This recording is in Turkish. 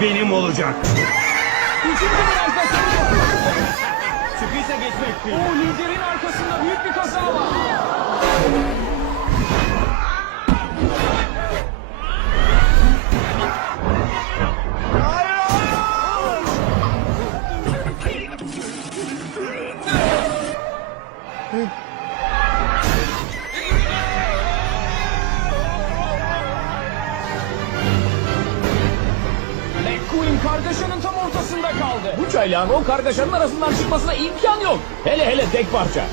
benim olacak. Üçüncü virajda sonu Çıkışa geçmek değil. o liderin arkasında büyük bir kaza var. McQueen kargaşanın tam ortasında kaldı. Bu çaylağın o kargaşanın arasından çıkmasına imkan yok. Hele hele tek parça.